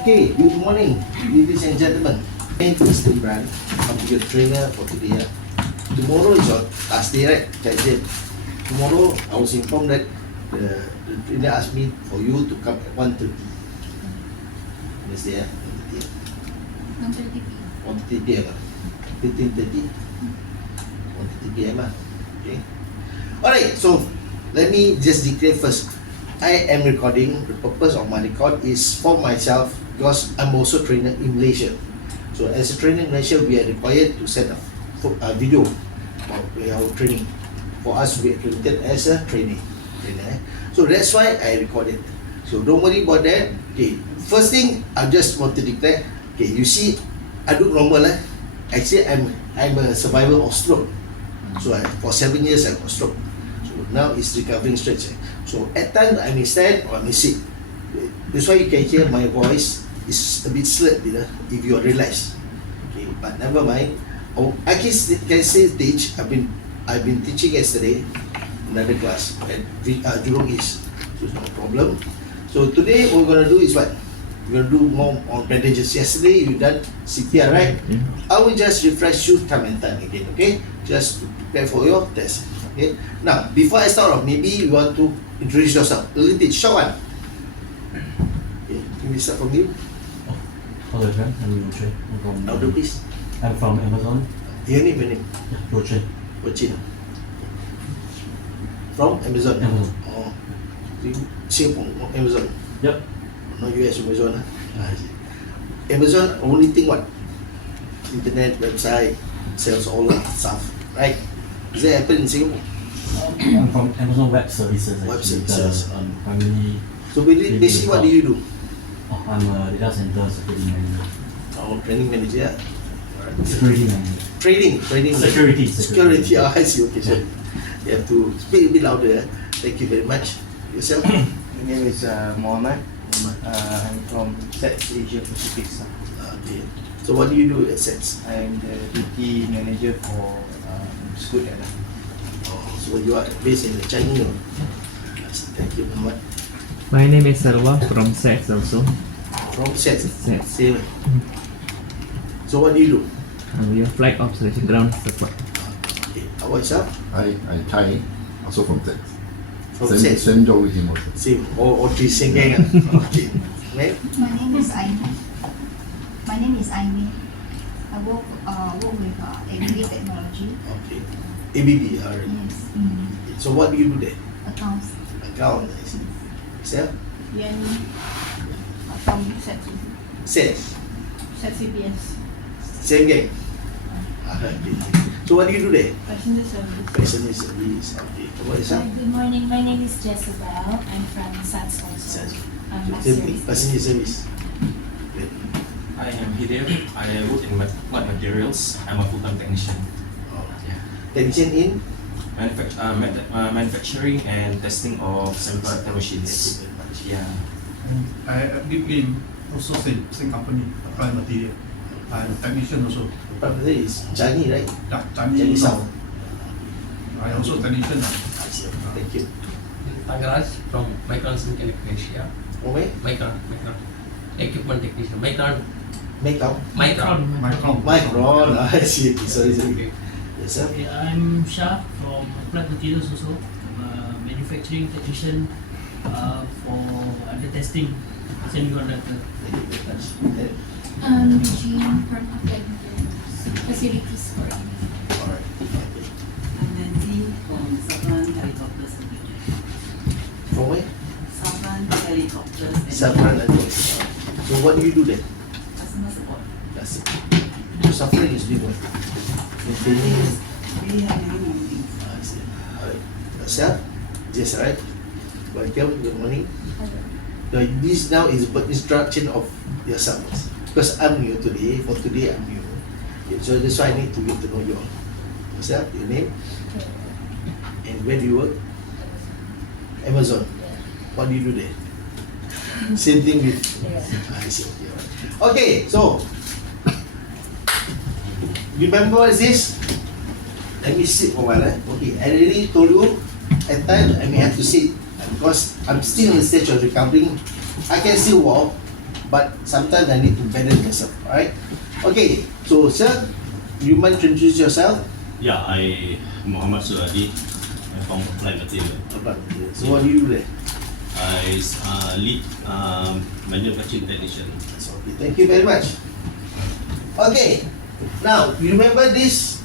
Okay, good morning, ladies and gentlemen. My name is Imran. I'm your trainer for today. Tomorrow is your last day, right? Tomorrow, I was informed that the trainer asked me for you to come at 1:30. Wednesday, 1:30 p.m. 1:30 p.m. 15:30? 1:30 p.m. Okay. Alright, so let me just declare first. I am recording. The purpose of my record is for myself because I'm also trainer in Malaysia. So as a trainer in Malaysia, we are required to send a video of our training for us to be accredited as a trainer. So that's why I recorded. So don't worry about that. Okay. First thing, I just want to declare. Okay, you see, I look normal. Actually, I'm a survivor of stroke. So for 7 years I got stroke. So now it's recovering straight. So at times I may stand or I may sit. That's why you can hear my voice is a bit slurred, if you realize. Okay, but never mind. I can still teach. I've been teaching yesterday another class at Jurong East. So it's no problem. So today what we're gonna do is what? We're gonna do more on bandages. Yesterday you done CPR, right? I will just refresh you time and time again, okay? Just to prepare for your test. Okay. Now, before I start off, maybe you want to introduce yourself a little bit. Short one. Okay. Can we start from you? Hello everyone, I'm Roche. Louder, please. I'm from Amazon. Your name, your name? Yeah, Roche. Roche. From Amazon. Amazon. Oh. Singapore, Amazon. Yep. Not US, Amazon. I see. Amazon only thing what? Internet, website, sells all that stuff, right? Does that happen in Singapore? I'm from Amazon Web Services. Web actually. Services. Primarily. So basically, what do you do? Oh, I'm a data center security manager. Oh, training manager. Security manager. Training. Security. Oh, I see. Okay, so you have to speak a bit louder. Thank you very much. Yourself? My name is Mohammed. I'm from SETS Asia Pacific. Okay. So what do you do at SETS? I'm the duty manager for school at Oh, so you are based in the Changi. Thank you, Muhammad. My name is Sarwa from SEX also. From SETS? SETS. Same. So what do you do? We are flight observation ground support. Okay. How about yourself? I'm Thai, also from Tex. From SETS? Same job with him also. Same. Or three same gang. Okay. Right? My name is Aimee. I work with ABB Technology. Okay. ABB, alright. Yes. Okay. So what do you do there? Accounts. Account, I see. Yourself? Yan from SETS? CPS, Same gang? Okay. So what do you do there? passenger service. Passenger service. Okay. How about yourself? Good morning. My name is Jezebel. I'm from SATS also. SATS. I'm Same master. thing, passenger service. Good. I am Hideo. I work in plant materials. I'm a full-time technician. Oh, yeah. Technician in? Manufacturing and testing of semiconductor machines. Thank you very much. Yeah. I live in also same company, Applied Material. I'm a technician also. Probably is Changi, right? Yeah, Changi South. I also technician. I see. Thank you. Tagaraj from Micron's Mechanic Asia. Okay. Micron. Equipment technician. Micron. Micron. I see. Sorry. Yes, sir. Okay, I'm Shah from Applied Materials also. I'm a manufacturing technician for under testing semiconductor. Thank you very much. I'm Jean from Applied Materials. Facilities for Alright. Okay. I'm Nancy from Sabran Helicopters and Bridges. From where? Sabran Helicopters and Safran and So what do you do there? Customer support. That's it. So Safran is doing what? Maintaining. We have many things. I see. Alright. Yourself? Yes, right? Welcome. Good morning. Now, this now is about instruction of yourself. Because I'm new today. For today, I'm new. Okay, so that's why I need to get to know you all. Yourself, your name, and where do you work? Amazon. What do you do there? Same thing with. I see. Okay, alright. Okay, so remember what is this? Let me sit for a while. Okay, I already told you at times I may have to sit because I'm still in the stage of recovering. I can still walk, but sometimes I need to balance myself. Alright? Okay, so sir, you mind to introduce yourself? Yeah, I Muhammad Suradi. I'm from Applied Material. So what do you do there? I lead manufacturing technician. So, okay, thank you very much. Okay, now you remember this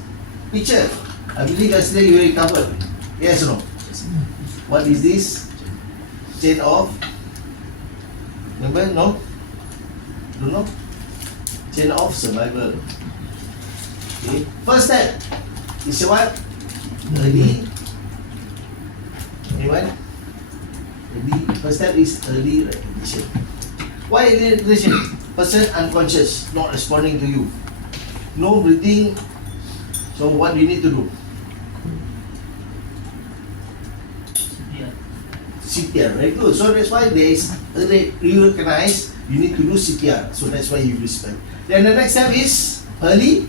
picture? I believe yesterday you already covered. Yes or no? What is this? Chain of? Remember? No? Don't know? Chain of survival. Okay. First step is what? Early. Anyone? First step is early recognition. Why early recognition? Person unconscious, not responding to you. No breathing. So what do you need to do? CPR, very good. So that's why there is you recognize you need to do CPR. So that's why you respect. Then the next step is early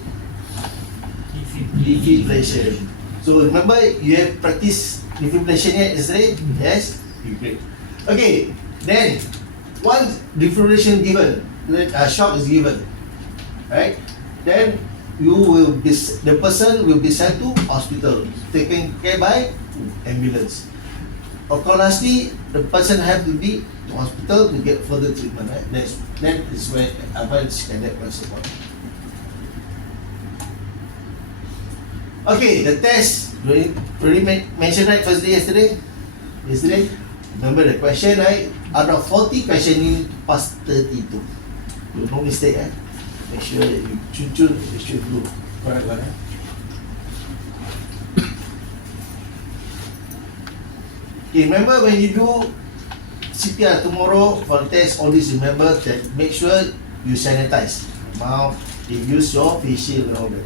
defibrillation. So remember you have practiced defibrillation yet yesterday? Yes? Great. Okay, then once defibrillation given, shock is given, right? Then you will be, the person will be sent to hospital, taken care by ambulance. Of course, lastly, the person have to be to hospital to get further treatment, right? That is where advanced cadet was support. Okay, the test already mentioned right first day yesterday. Remember the question, right? Out of 40 questions, you need to pass 32. No mistake, eh? Make sure that you chun you should do correct one, eh? Okay, remember when you do CPR tomorrow for the test, always remember that make sure you sanitize mouth, you use your face shield and all that. Eh?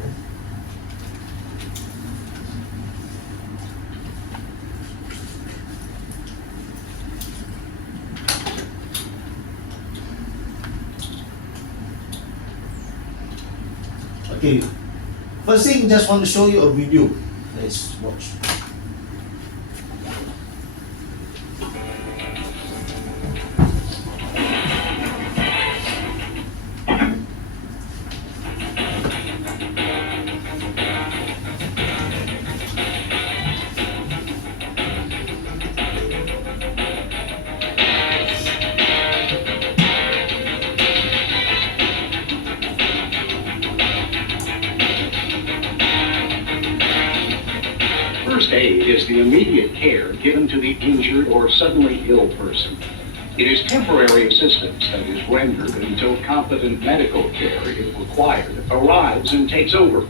Okay, first thing, just want to show you a video. Let's watch. First aid is the immediate care given to the injured or suddenly ill person. It is temporary assistance that is rendered until competent medical care, if required, arrives and takes over.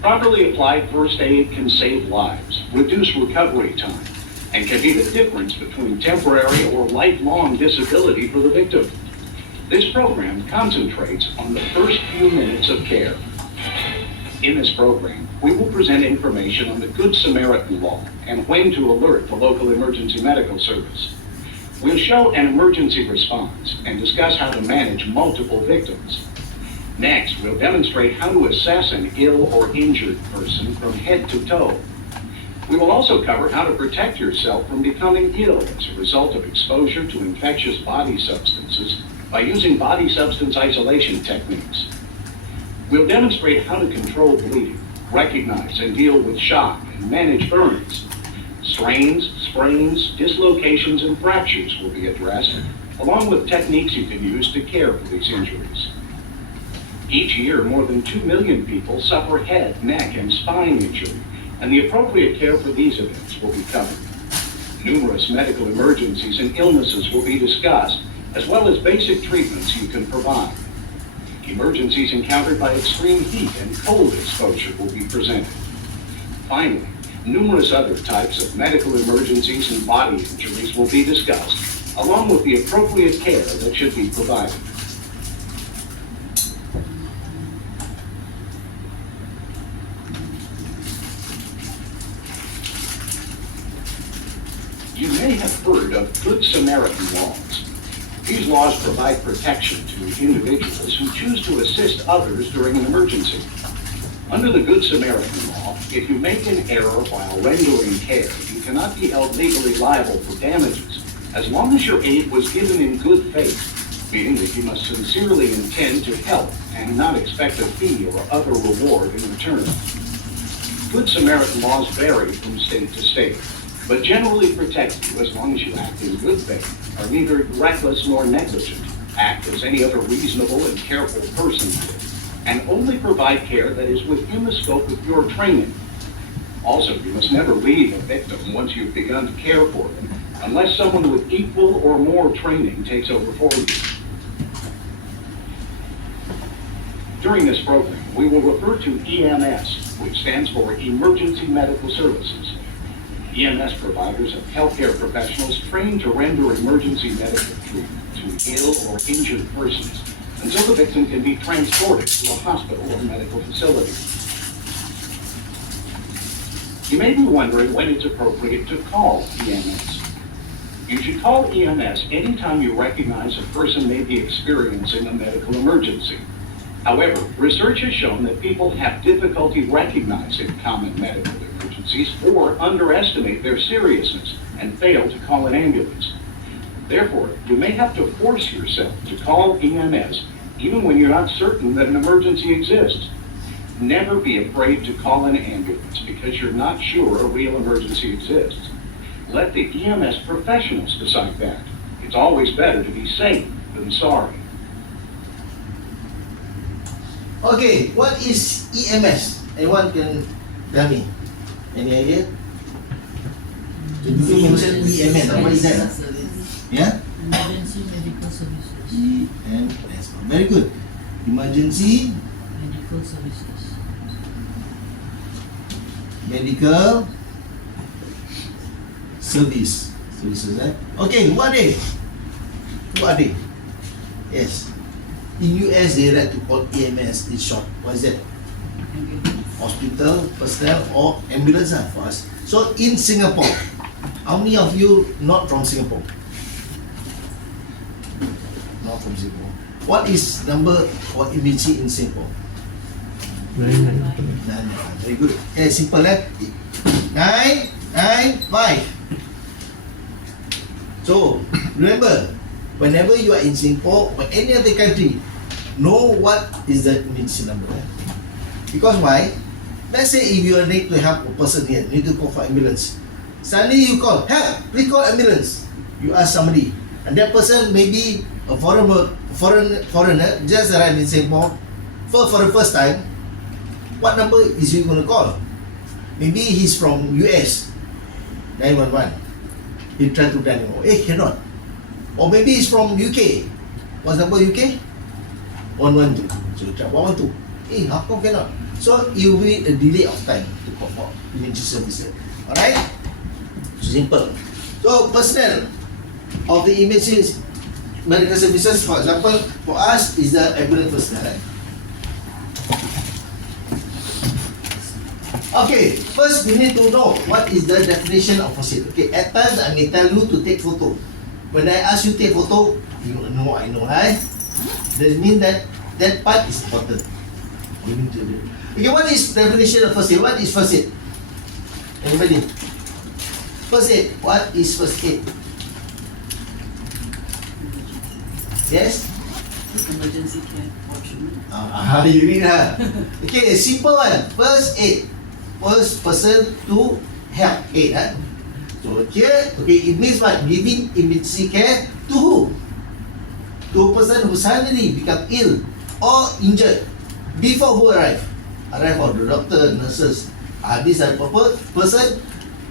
Properly applied first aid can save lives, reduce recovery time, and can be the difference between temporary or lifelong disability for the victim. This program concentrates on the first few minutes of care. In this program, we will present information on the Good Samaritan law and when to alert the local emergency medical service. We'll show an emergency response and discuss how to manage multiple victims. Next, we'll demonstrate how to assess an ill or injured person from head to toe. We will also cover how to protect yourself from becoming ill as a result of exposure to infectious body substances by using body substance isolation techniques. We'll demonstrate how to control bleeding, recognize and deal with shock, and manage burns. Strains, sprains, dislocations, and fractures will be addressed, along with techniques you can use to care for these injuries. Each year, more than 2 million people suffer head, neck, and spine injury, and the appropriate care for these events will be covered. Numerous medical emergencies and illnesses will be discussed, as well as basic treatments you can provide. Emergencies encountered by extreme heat and cold exposure will be presented. Finally, numerous other types of medical emergencies and body injuries will be discussed, along with the appropriate care that should be provided. You may have heard of Good Samaritan laws. These laws provide protection to individuals who choose to assist others during an emergency. Under the Good Samaritan law, if you make an error while rendering care, you cannot be held legally liable for damages as long as your aid was given in good faith. meaning that you must sincerely intend to help and not expect a fee or other reward in return. Good Samaritan laws vary from state to state, but generally protect you as long as you act in good faith, are neither reckless nor negligent, act as any other reasonable and careful person would, and only provide care that is within the scope of your training. Also, you must never leave a victim once you've begun to care for them, unless someone with equal or more training takes over for you. During this program, we will refer to EMS, which stands for Emergency Medical Services. EMS providers are healthcare professionals trained to render emergency medical treatment to ill or injured persons until the victim can be transported to a hospital or medical facility. You may be wondering when it's appropriate to call EMS. You should call EMS anytime you recognize a person may be experiencing a medical emergency. However, research has shown that people have difficulty recognizing common medical emergencies or underestimate their seriousness and fail to call an ambulance. Therefore, you may have to force yourself to call EMS even when you're not certain that an emergency exists. Never be afraid to call an ambulance because you're not sure a real emergency exists. Let the EMS professionals decide that. It's always better to be safe than sorry. Okay, what is EMS? Anyone can tell me? Any idea? So do you mention EMS? What is that? Yeah? Emergency medical services. EMS. Very good. Emergency Medical services. medical services. Okay, what are they? Who are they? Yes. In US, they like to call EMS in short. What is that? Hospital, personnel, or ambulance for us. So in Singapore, how many of you not from Singapore? Not from Singapore. What is number for emergency in Singapore? 995. Very good. Okay, simple 995. So remember, whenever you are in Singapore or any other country, know what is the emergency number. Because why? Let's say if you need to help a person here, need to call for ambulance. Suddenly you call, help, please call ambulance. You ask somebody, and that person may be a foreigner just arrived in Singapore for the first time. What number is he going to call? Maybe he's from US, 911. He try to dial, cannot. Or maybe he's from UK. What's number UK? 112. So you try 112. How come cannot? So it will be a delay of time to call for emergency services. Alright? So simple. So personnel of the emergency medical services, for example, for us is the ambulance personnel. Okay, first we need to know what is the definition of first aid. Okay, at times I may tell you to take photo. When I ask you to take photo, you know I know, right? That means that part is important. You need to do. Okay, what is definition of first aid? What is first aid? Anybody? First aid. What is first aid? Yes? Emergency care or treatment. You read Okay, simple one. First aid. First person to help aid. So here, okay, it means what? Giving emergency care to who? To a person who suddenly become ill or injured before who arrive. Arrive for the doctor, nurses. These are proper person.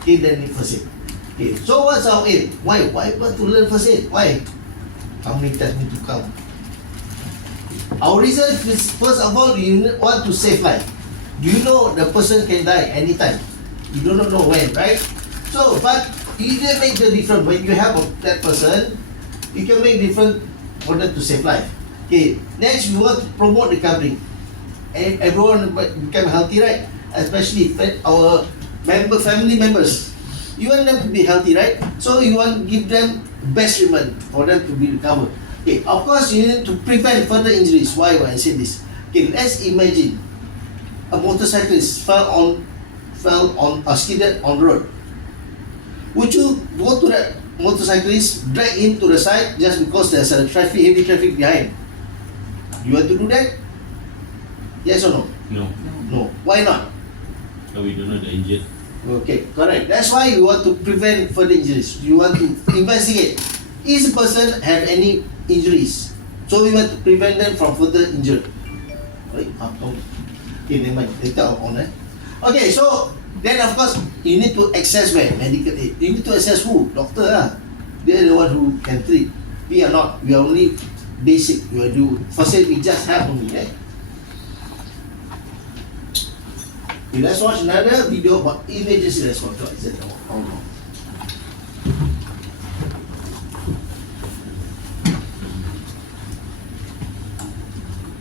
Okay, then need first aid. Okay, so what's our aid? Why want to learn first aid? Why? How many times need to come? Our reason is, first of all, you want to save life. Do you know the person can die anytime? You do not know when, right? So, but you can make the difference. When you have that person, you can make difference for them to save life. Okay, next we want to promote recovery. And everyone become healthy, right? Especially our family members. You want them to be healthy, right? So you want to give them best treatment for them to be recovered. Okay, of course you need to prevent further injuries. Why I say this? Okay, let's imagine a motorcyclist skidded on the road. Would you go to that motorcyclist drag him to the side just because there's a heavy traffic behind. You want to do that? Yes or no? No. No. Why not? So we don't know the injured. Okay, correct. That's why you want to prevent further injuries. You want to investigate. Is the person have any injuries? So we want to prevent them from further injury. Right? Okay, never mind. Later on, Okay, so then of course you need to access where? Medical aid. You need to access who? Doctor lah. They are the one who can treat. We are not. We are only basic. We are do. First aid we just have only, right? Okay, let's watch another video about emergency response. What is it? Hold on.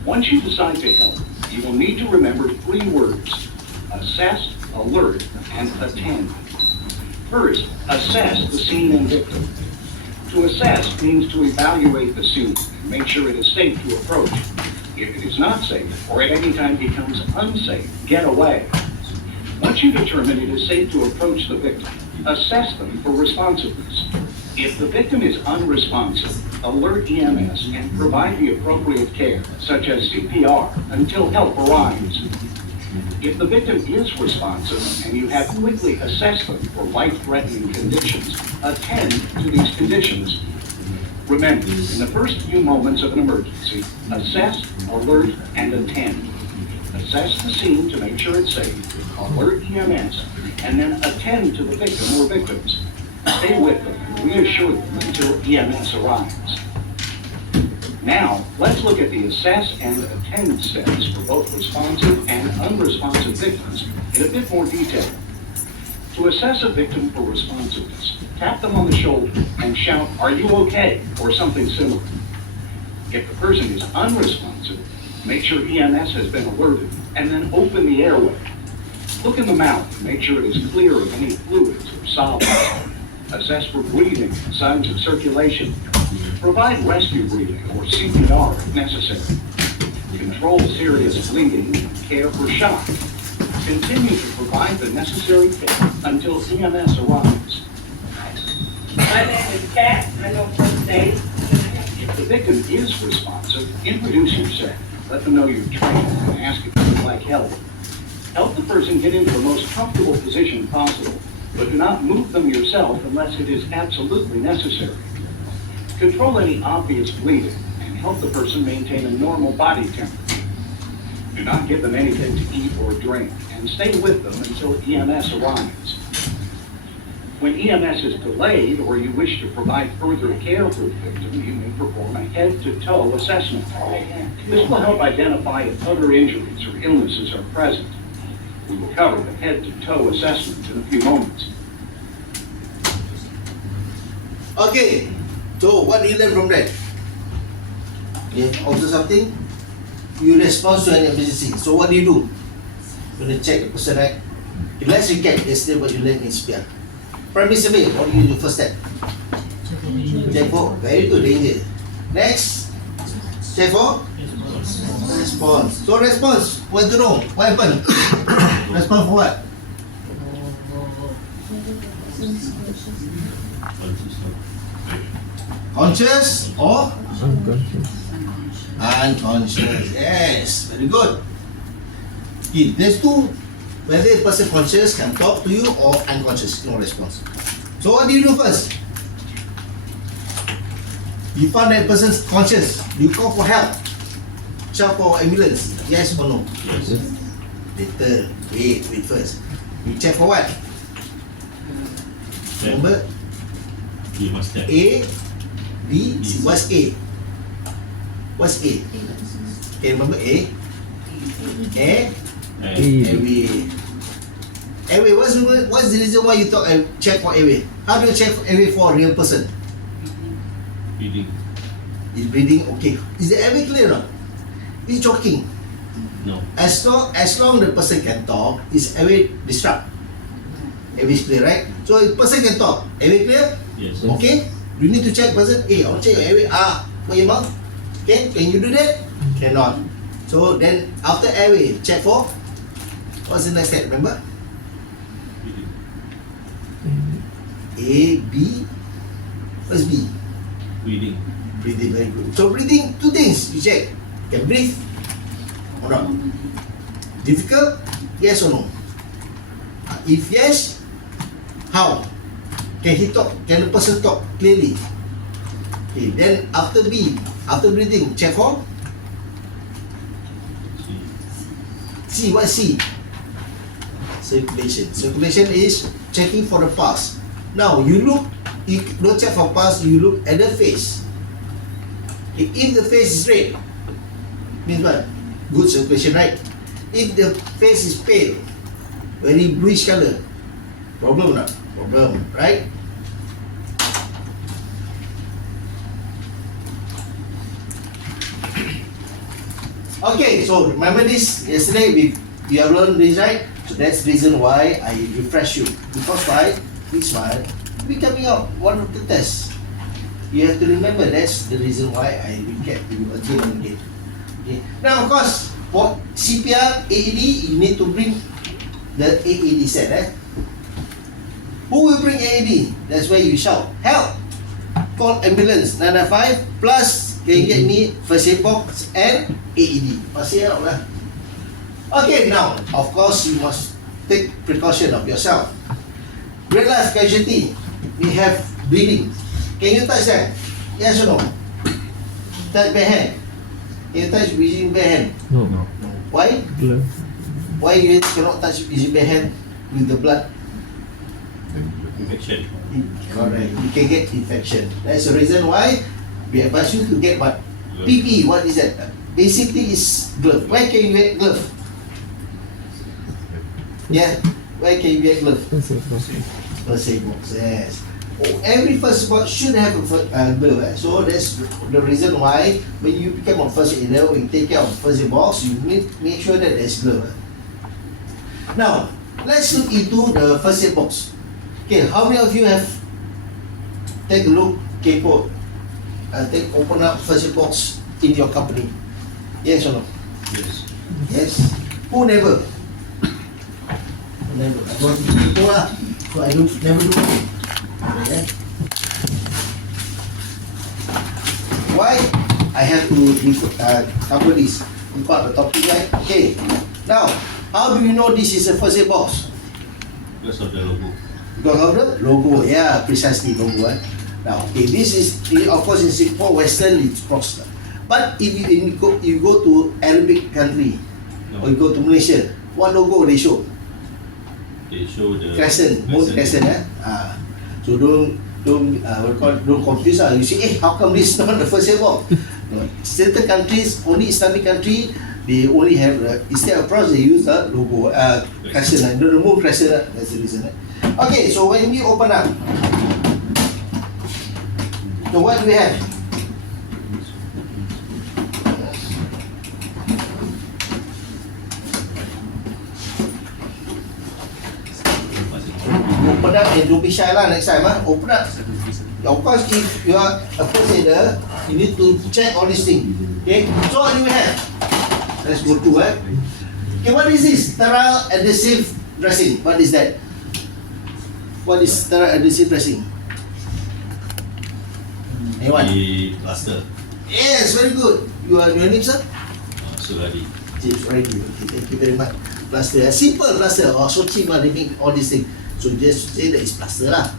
Once you decide to help, you will need to remember 3 words: assess, alert, and attend. First, assess the scene and victim. To assess means to evaluate the scene and make sure it is safe to approach. If it is not safe, or at any time becomes unsafe, get away. Once you determine it is safe to approach the victim, assess them for responsiveness. If the victim is unresponsive, alert EMS and provide the appropriate care, such as CPR, until help arrives. If the victim is responsive and you have quickly assessed them for life-threatening conditions, attend to these conditions. Remember, in the first few moments of an emergency, assess, alert, and attend. Assess the scene to make sure it's safe, alert EMS, and then attend to the victim or victims. Stay with them and reassure them until EMS arrives. Now, let's look at the assess and attend steps for both responsive and unresponsive victims in a bit more detail. To assess a victim for responsiveness, tap them on the shoulder and shout, "Are you okay?" or something similar. If the person is unresponsive, make sure EMS has been alerted and then open the airway. Look in the mouth and make sure it is clear of any fluids or solids. Assess for breathing and signs of circulation. Provide rescue breathing or CPR if necessary. Control serious bleeding and care for shock. Continue to provide the necessary care until EMS arrives. My name is Kat. I know first aid. If the victim is responsive, introduce yourself. Let them know you're trained and ask if you would like help. Help the person get into the most comfortable position possible, but do not move them yourself unless it is absolutely necessary. Control any obvious bleeding and help the person maintain a normal body temperature. Do not give them anything to eat or drink, and stay with them until EMS arrives. When EMS is delayed or you wish to provide further care for the victim, you may perform a head-to-toe assessment. This will help identify if other injuries or illnesses are present. We will cover the head-to-toe assessment in a few moments. Okay, so what do you learn from that? Okay, observe something, you respond to an emergency. So what do? You're going to check the person, right? Let's recap yesterday what you learned in SPIA. Primary survey, what do you do first step? Check for, very good, danger. Next, check for response. So response, want to know what happened? Response for what? Conscious or Unconscious. unconscious? Yes, very good. Okay, there's two. Whether the person conscious can talk to you or unconscious, no response. So what do you do first? You found that person's conscious. You call for help. Shout for ambulance. Yes or no? Yes. Later. Wait first. You check for what? Remember? You must have. A, B, C. What's A? What's A? Okay, remember A? Airway, what's the reason why you check for airway? How do you check for airway for a real person? Breathing. Is breathing okay? Is the airway clear or not? Is choking? No. As long the person can talk, is airway disrupt? Airway is clear, right? So the person can talk. Airway clear? Yes. Okay? You need to check person. I want to check your airway. For your mouth. Okay? Can you do that? Cannot. So then after airway, check for what's the next step? Remember? Breathing. A, B, What's B? Breathing. Breathing, very good. So breathing, two things you check. Can breathe or not? Difficult? Yes or no? If yes, how? Can he talk? Can the person talk clearly? Okay, then after B, after breathing, check for C. What C? Circulation. Circulation is checking for the pulse. Now you don't check for pulse, you look at the face. Okay, if the face is red, means what? Good circulation, right? If the face is pale, very bluish color, problem or not? Problem, right? Okay, so remember this, yesterday we have learned this, right? So that's the reason why I refresh you. Because why? This one, we coming out one of the tests. You have to remember that's the reason why I recap you again and again. Okay. Now of course, for CPR, AED, you need to bring the AED set. Who will bring AED? That's where you shout, help! Call ambulance, 995, plus can you get me first aid box and AED. Pasti out lah. Okay, now, of course, you must take precaution of yourself. Real life casualty, we have bleeding. Can you touch that? Yes or no? Touch bare hand. Can you touch using bare hand? No. Why? Glove. Why you cannot touch using bare hand with the blood? Infection. Correct. You can get infection. That's the reason why we advise you to get what? PP. What is that? Basically, is glove. Where can you get glove? Yeah. Where can you get glove? First aid box. Yes. Oh, every first aid box should have a glove. So that's the reason why when you become a first aider, when you take care of first aid box, you need to make sure that there's glove. Now, let's look into the first aid box. Okay, how many of you have take a look, open up first aid box in your company? Yes or no? Yes. Yes. Who never? Never. I don't do lah. So I don't never do. Okay. Why? I have to cover this. We got the topic, right? Okay. Now, how do you know this is a first aid box? Because of the logo. Because of the logo, yeah, precisely logo. Now, okay, this is of course in Singapore, Western it's crossed. But if you go to Arabic country, or you go to Malaysia, what logo they show? They show the crescent, moon crescent. So don't confuse. You see, how come this is not the first aid box? No, certain countries, only Islamic country, they only have instead of cross they use the logo crescent. The moon crescent. That's the reason. Okay, so when we open up, so what do we have? Open up and don't be shy lah next time. Open up. Of course, if you are a first aider, you need to check all these things. Okay, so what do we have? Let's go to Okay, what is this? Sterile adhesive dressing. What is that? What is sterile adhesive dressing? Anyone? The plaster. Yes, very good. Your name, sir? Suradi. James, very good. Okay, thank you very much. Plaster, simple plaster. Oh, so cheap, they make all these things. So just say that it's plaster lah.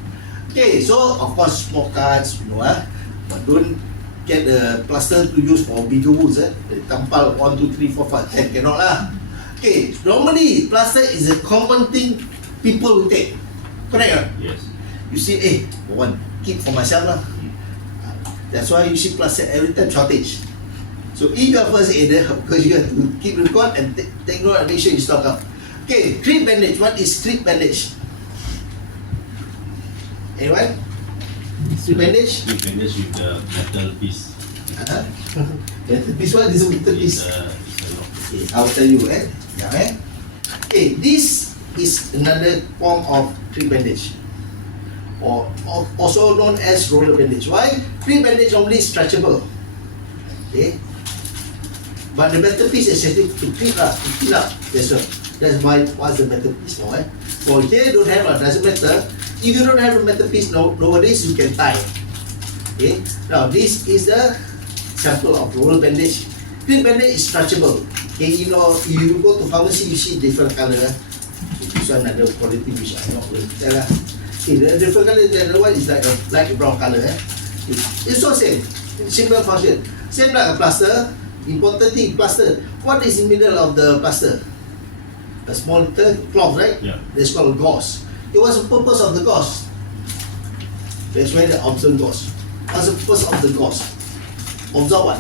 Okay, so of course small cuts, but don't get the plaster to use for bigger wounds. They tampal 1, 2, 3, 4, 5, 10 cannot lah. Okay, normally plaster is a common thing people will take. Correct or not? Yes. You see, one keep for myself lah. That's why you see plaster every time shortage. So if you are first aider, because you have to keep record and take note and make sure you stock up. Okay, creep bandage. What is creep bandage? Anyone? Creep bandage? Creep bandage with the metal piece. Metal piece, what is a metal piece? Okay, I'll tell you. Okay, this is another form of creep bandage, or also known as roller bandage. Why? Creep bandage normally stretchable. Okay, but the metal piece is actually to creep up, to fill up. That's why what's the metal piece now. So here don't have doesn't matter. If you don't have a metal piece nowadays, you can tie. Okay, now this is the sample of roll bandage. Clean bandage is stretchable. Okay, you know, you go to pharmacy, you see different color. This one ada quality which I not will tell lah. Okay, the different color, the other one is like a brown color. It's all same, similar function. Same like a plaster. Important thing, plaster. What is in the middle of the plaster? A small little cloth, right? Yeah. That's called gauze. Okay, what's the purpose of the gauze? That's why they observe gauze. What's the purpose of the gauze? Observe what?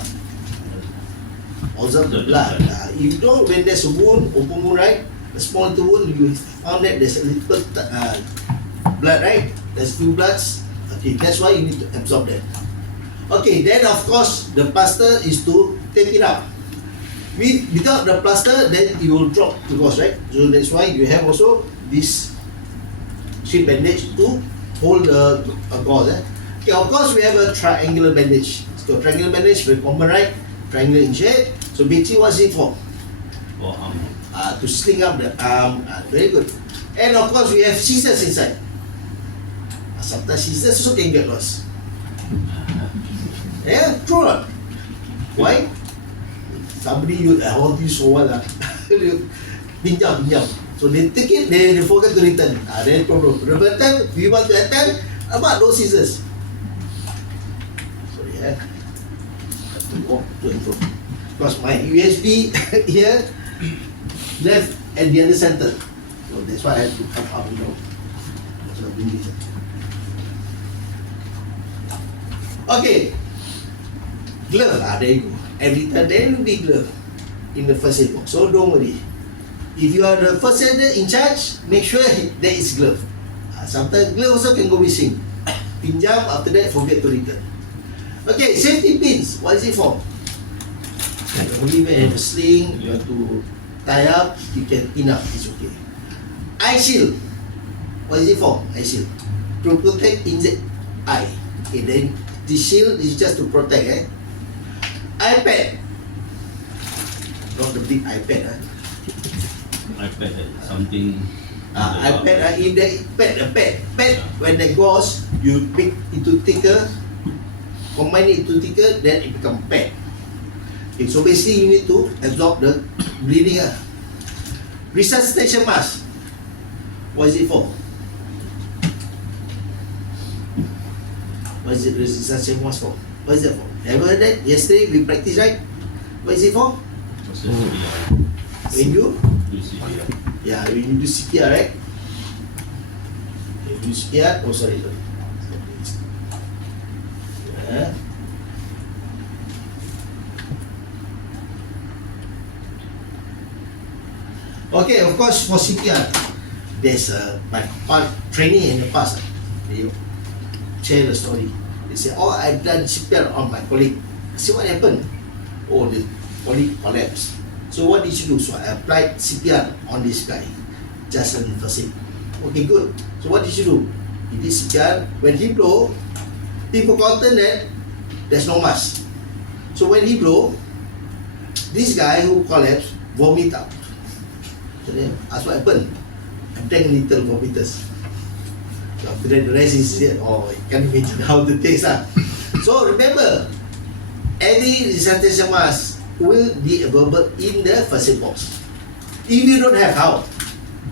Observe the blood. You know when there's a wound, open wound, right? A small little wound, you found that there's a little blood, right? There's two bloods. Okay, that's why you need to absorb that. Okay, then of course the plaster is to take it out. Without the plaster, then you will drop the gauze, right? So that's why you have also this sheet bandage to hold the gauze. Okay, of course we have a triangular bandage. So triangular bandage very common, right? Triangular in shape. So BT, what's it for? For arm. To sling up the arm. Very good. And of course we have scissors inside. Sometimes scissors also can get lost. Yeah, true or not? Why? Somebody you hold this for a while. Pinjam. So they take it, they forget to return. Then problem. The time we want to attend, about those scissors. So yeah, have to walk to and fro. Because my USB here left at the other center. So that's why I have to come up and down. That's why I'm doing this. Okay. Glove, there you go. Every time there will be glove in the first aid box. So don't worry. If you are the first aider in charge, make sure there is glove. Sometimes glove also can go missing. Pinjam, after that forget to return. Okay, safety pins. What is it for? Only when you have a sling, you have to tie up, you can pin up, it's okay. Eye shield. What is it for? Eye shield. To protect injured eye. Okay, then the shield is just to protect. iPad. Not the big iPad. iPad something. iPad, if the pad, when the gauze, you make into thicker, combine it into thicker, then it become pad. Okay, so basically you need to absorb the bleeding. Resuscitation mask. What is it for? What is it resuscitation mask for? What is that for? Ever heard that? Yesterday we practiced, right? What is it for? When you? Yeah, when you do CPR, right? When you do CPR, oh sorry. Yeah. Okay, of course for CPR, there's my part training in the past. They share the story. They say, oh, I've done CPR on my colleague. I say, what happened? Oh, the colleague collapsed. So what did you do? So I applied CPR on this guy. Just an first aid. Okay, good. So what did you do? He did CPR. When he blow, he forgotten that there's no mask. So when he blow, this guy who collapsed vomit out. So then ask what happened. I drank little vomiters. So after that, the rest is here. Oh, you can imagine how the taste are. So remember, every resuscitation mask will be available in the first aid box. If you don't have, how?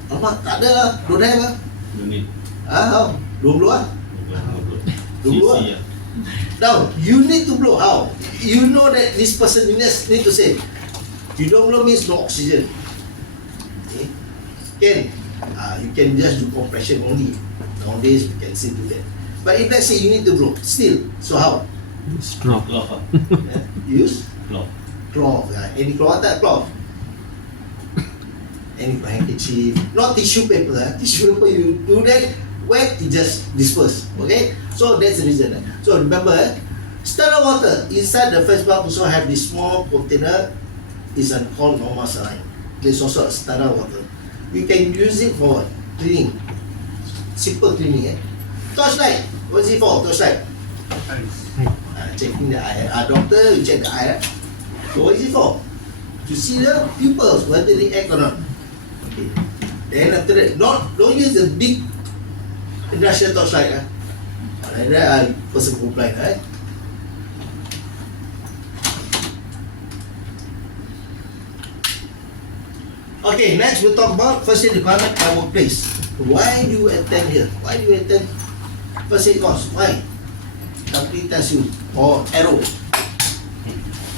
Alamak, tak ada lah. Don't have lah. You need. How? Don't blow lah. Don't blow lah. Now, you need to blow. How? You know that this person, you just need to say, you don't blow means no oxygen. Okay? You can just do compression only. Nowadays, we can still do that. But if let's say you need to blow, still, so how? Straw. Use? Cloth. Cloth. Any cloth? Tak cloth. Any handkerchief. Not tissue paper. Tissue paper, you do that, wet, it just disperse. Okay? So that's the reason. So remember, sterile water. Inside the first bulb also have this small container. Is called normal saline. There's also a sterile water. You can use it for cleaning. Simple cleaning. Torchlight. What is it for? Torchlight. Checking the eye. Doctor, you check the eye. So what is it for? To see the pupils, whether they act or not. Okay. Then after that, don't use the big industrial torchlight. Like that, person go blind. Okay, next we'll talk about first aid requirement at workplace. Why do you attend here? Why do you attend first aid course? Why? Company tells you, or arrow.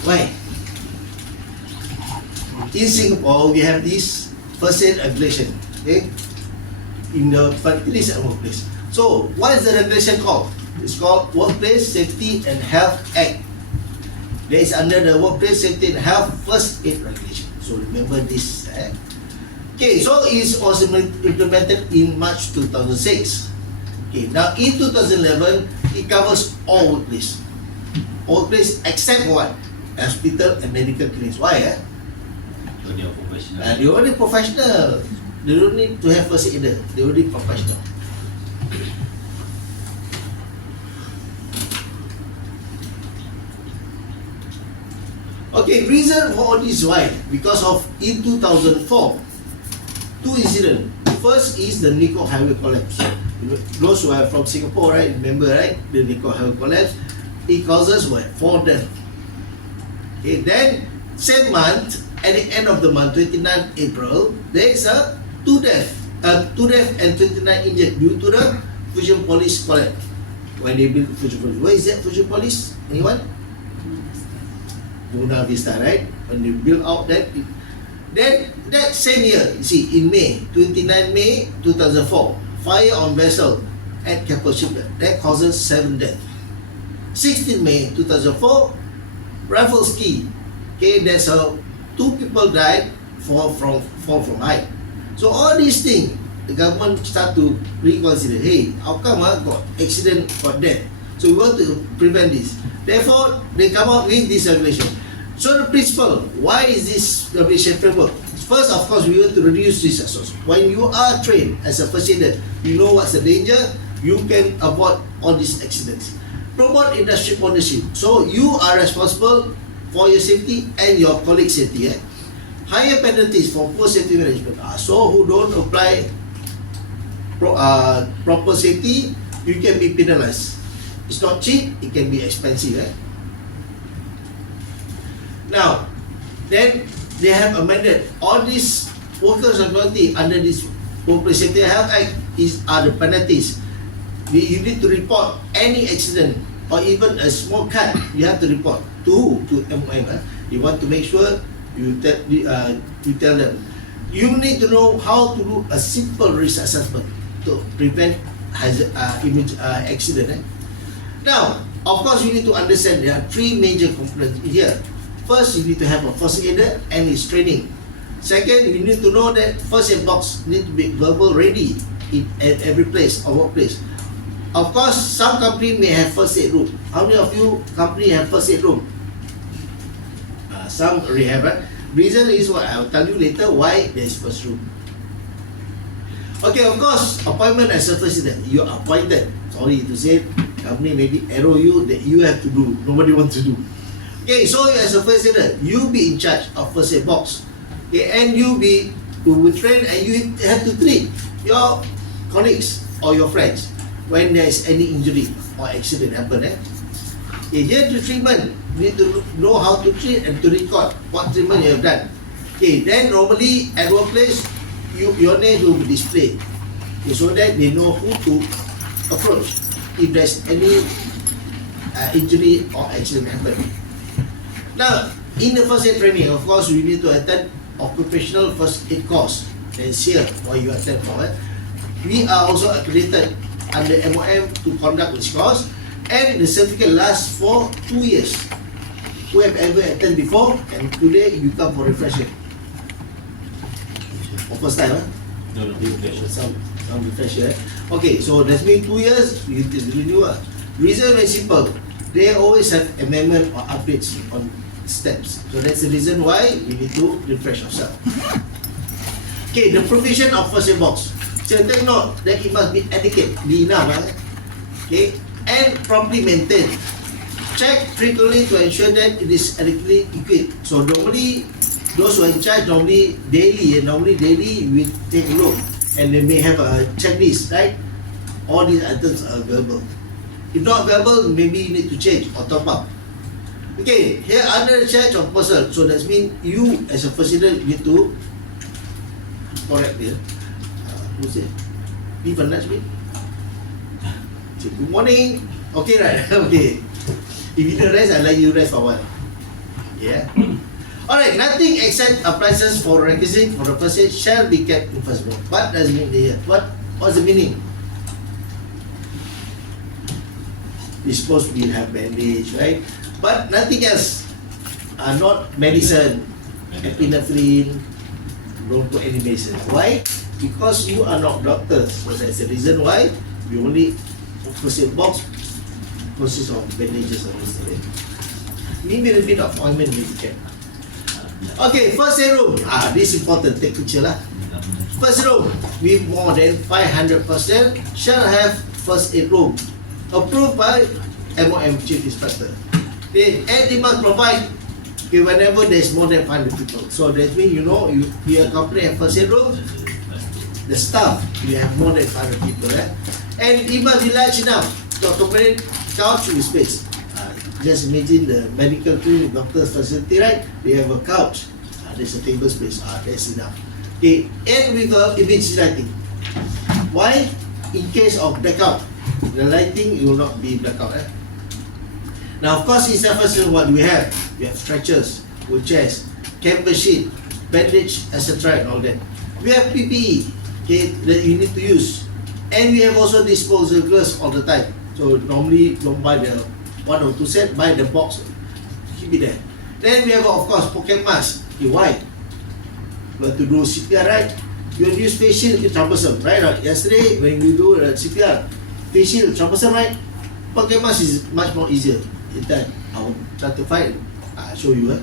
Why? In Singapore, we have this first aid regulation, okay? In the factories and workplace. So, what is the regulation called? It's called Workplace Safety and Health Act. That is under the Workplace Safety and Health First Aid Regulation. So, remember this. Okay, so it was implemented in March 2006. Okay, now in 2011, it covers all workplace. All workplace except what? Hospital and medical clinics. Why? They are professional. They already professional. They don't need to have first aider. They already professional. Okay, reason for all this why? Because of in 2004, two incidents. First is the Nico Highway collapse. Those who are from Singapore, right? Remember, right? The Nico Highway collapse. It causes what? 4 deaths. Okay, then same month, at the end of the month, 29 April, there is a 2 deaths and 29 injured due to the Fusionopolis collapse. When they built Fusionopolis, where is that Fusionopolis? Anyone? Buona Vista, right? When they built out that. Then that same year, you see, in May, 29 May 2004, fire on vessel at Keppel Shipyard. That causes 7 deaths. 16 May 2004, rifle ski. Okay, there's 2 people died fall from height. So all these things, the government start to reconsider. Hey, how come got accident, got death? So we want to prevent this. Therefore, they come up with this regulation. So the principle, why is this regulation framework? First, of course, we want to reduce this assault. When you are trained as a first aider, you know what's the danger, you can avoid all these accidents. Promote industry ownership. So you are responsible for your safety and your colleagues' safety. Higher penalties for poor safety management. So who don't apply proper safety, you can be penalized. It's not cheap, it can be expensive. Now, then they have amended all these workers' responsibility under this Workplace Safety and Health Act are the penalties. You need to report any accident or even a small cut. You have to report to MOM. You want to make sure you tell them. You need to know how to do a simple risk assessment to prevent accident. Now, of course, you need to understand there are 3 major components here. First, you need to have a first aider and his training. Second, you need to know that first aid box need to be verbal ready at every place or workplace. Of course, some company may have first aid room. How many of you company have first aid room? Some already have it. Reason is what I will tell you later why there is first room. Okay, of course, appointment as a first aider. You are appointed. Sorry to say, company maybe arrow you that you have to do. Nobody wants to do. Okay, so as a first aider, you be in charge of first aid box. Okay, and you be trained and you have to treat your colleagues or your friends when there is any injury or accident happen. Okay, here the treatment, you need to know how to treat and to record what treatment you have done. Okay, then normally at workplace, your name will be displayed. Okay, so that they know who to approach if there's any injury or accident happen. Now, in the first aid training, of course, we need to attend occupational first aid course. That's here why you attend for it. We are also accredited under MOM to conduct this course, and the certificate lasts for 2 years. Who have ever attended before, and today you come for refresher. For first time, No, refresher. Some refresher. Okay, so that means 2 years, you need to renew. Reason very simple. They always have amendment or updates on steps. So that's the reason why we need to refresh ourselves. Okay, the provision of first aid box. So take note that it must be adequate, be enough, okay, and properly maintained. Check frequently to ensure that it is adequately equipped. So normally, those who are in charge normally daily we take a look, and they may have a checklist, right? All these items are available. If not available, maybe you need to change or top up. Okay, here under the charge of person, so that means you as a first aider need to correct here. Who's it? Beef and lunch meat? Good morning. Okay, right? Okay. If you don't rest, I'll let you rest for a while. Yeah. Alright, nothing except appliances for requisite for the first aid shall be kept in first box. What does it mean here? What's the meaning? You're supposed to be have bandage, right? But nothing else. Not medicine, epinephrine, don't put any medicine. Why? Because you are not doctors. So that's the reason why we only first aid box consists of bandages or this thing. Maybe a bit of ointment we can. Okay, first aid room. This is important. Take picture lah. First room with more than 500% shall have first aid room. Approved by MOM Chief Inspector. Okay, and they must provide whenever there's more than 500 people. So that means your company have first aid room. The staff, you have more than 500 people. And it must be large enough to accommodate couch with space. Just imagine the medical clinic, doctor's facility, right? They have a couch. There's a table space. That's enough. Okay, and with image lighting. Why? In case of blackout, the lighting will not be blackout. Now, of course, in first room, what do we have? We have stretchers, wheelchairs, canvas sheet, bandage, etc. and all that. We have PPE, okay, that you need to use. And we have also disposable gloves all the time. So normally don't buy the 1 or 2 set, buy the box, keep it there. Then we have of course pocket mask. Okay, why? You want to do CPR, right? You use face shield, it's troublesome, right? Yesterday when we do CPR, face shield troublesome, right? Pocket mask is much more easier. In time, I will try to find. I'll show you.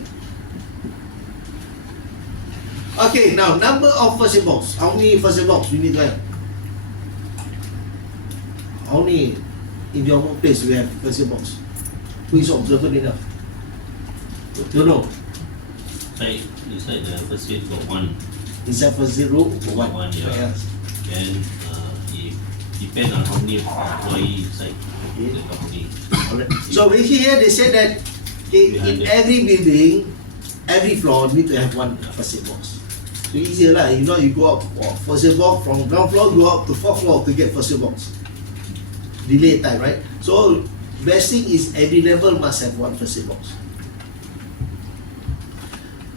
Okay, now number of first aid box. How many first aid box we need to have? How many in your workplace we have first aid box? Who is observant enough? Don't know. Inside the first aid got one. Inside first aid room, one. Yeah. And it depends on how many employees inside the company. Alright. So basically here they said that in every building, every floor need to have one first aid box. So easier lah. You go up first aid box from ground floor, go up to 4th floor to get first aid box. Delay time, right? So best thing is every level must have one first aid box.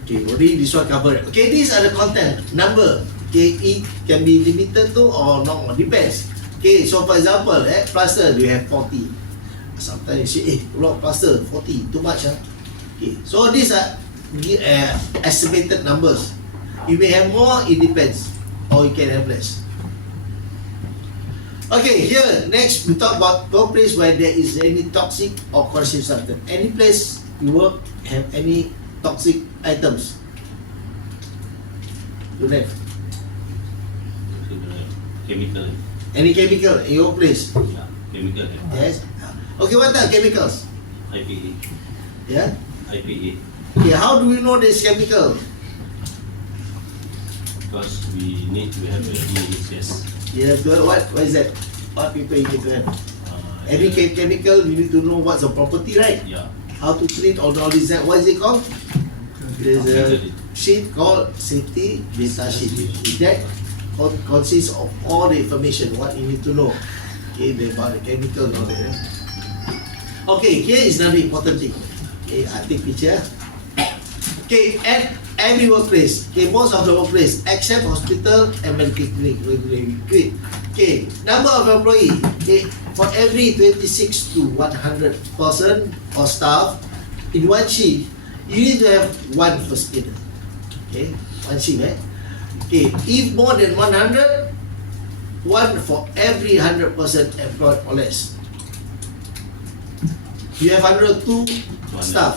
Okay, already this one covered. Okay, these are the content. Number. Okay, it can be limited to or not, depends. Okay, so for example, plaster we have 40. Sometimes you say, a lot of plaster, 40, too much. Okay, so these are estimated numbers. You may have more, it depends. Or you can have less. Okay, here, next we talk about no place where there is any toxic or corrosive substance. Any place you work have any toxic items? Don't have. Chemical. Any chemical in your place? Yeah, chemical. Yes. Okay, what are chemicals? IPA. Yeah? IPA. Okay, how do we know this chemical? Because we need to have a DHS. You have to, what is that? What people you need to have? Every chemical, you need to know what's the property, right? Yeah. How to treat all this. What is it called? There's a sheet called safety data sheet. That consists of all the information what you need to know. Okay, about the chemical and all that. Okay, here is another important thing. Okay, I take picture. Okay, at every workplace, okay, most of the workplace except hospital and medical clinic. Okay, number of employee. Okay, for every 26 to 100 person or staff in one shift, you need to have one first aider. Okay, one shift. Okay, if more than 100, one for every 100% employed or less. You have 102 staff.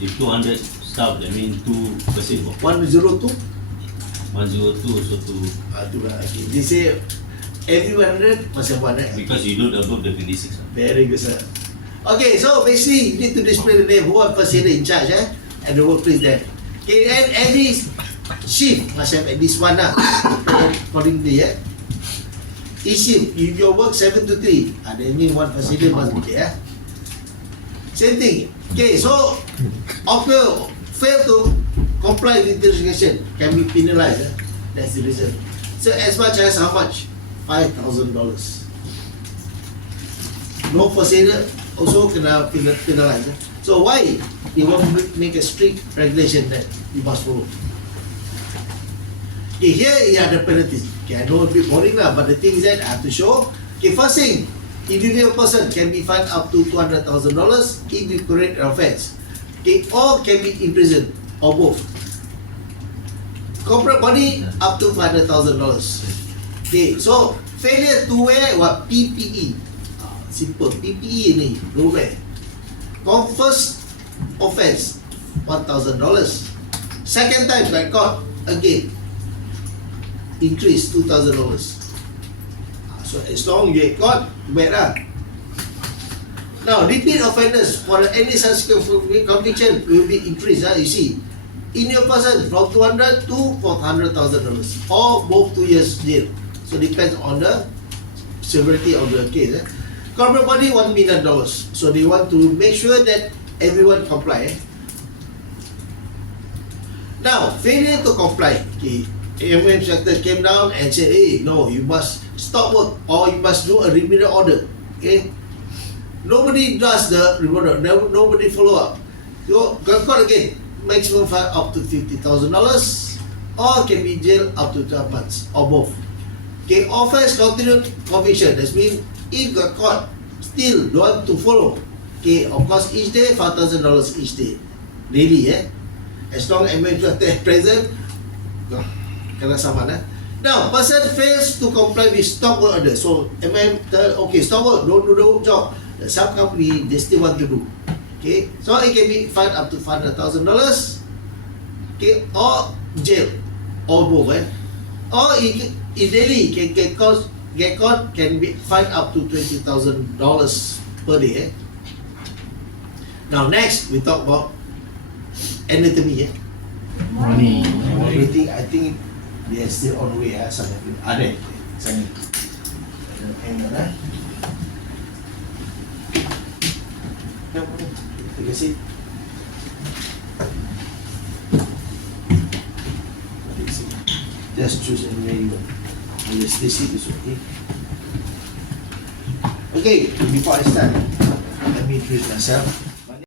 If 200 staff, that means 2 first aid box. 102? 102, so 2. Okay. They say every 100 must have one. Because you don't above the 26. Very good, sir. Okay, so basically you need to display the name who are first aider in charge and the workplace there. Okay, and every shift must have at least one accordingly. Each shift, if you work 7 to 3, that means one first aider must be there. Same thing. Okay, so fail to comply with the regulation can be penalized. That's the reason. So as much as how much? $5,000. No first aider also kena penalize. So why? They want to make a strict regulation that you must follow. Okay, here you have the penalties. Okay, I know a bit boring lah, but the thing is that I have to show. Okay, first thing, individual person can be fined up to $200,000 if you commit an offence. Okay, or can be imprisoned, or both. Corporate body up to $500,000. Okay, so failure to wear what? PPE. Simple. PPE ni, don't wear. First offence, $1,000. Second time got caught, again, increase $2,000. So as long you get caught, wear lah. Now, repeat offenders for any such conviction will be increased. You see, in your person from $200,000 to $400,000, or both 2 years jail. So depends on the severity of the case. Corporate body $1 million. So they want to make sure that everyone comply. Now, failure to comply. Okay, AMM instructor came down and said, hey, no, you must stop work or you must do a remedial order. Okay, nobody does the remedial order. Nobody follow up. So got caught again. Maximum fine up to $50,000, or can be jailed up to 12 months, or both. Okay, offence continued conviction. That means if got caught, still don't want to follow. Okay, of course each day $5,000 each day. Daily, as long as instructor is present, kena saman. Now, person fails to comply with stop work order. So, tell, okay, stop work, don't do the job. The sub company, they still want to do. Okay, so it can be fined up to $500,000, okay, or jail, or both, or if daily can get caught, can be fined up to $20,000 per day. Now next we talk about anatomy. Morning. I think they are still on the way. Some of them are there. Hang on. Take a seat. Just choose any one. Just this seat is okay. Okay, before I start, let me introduce myself.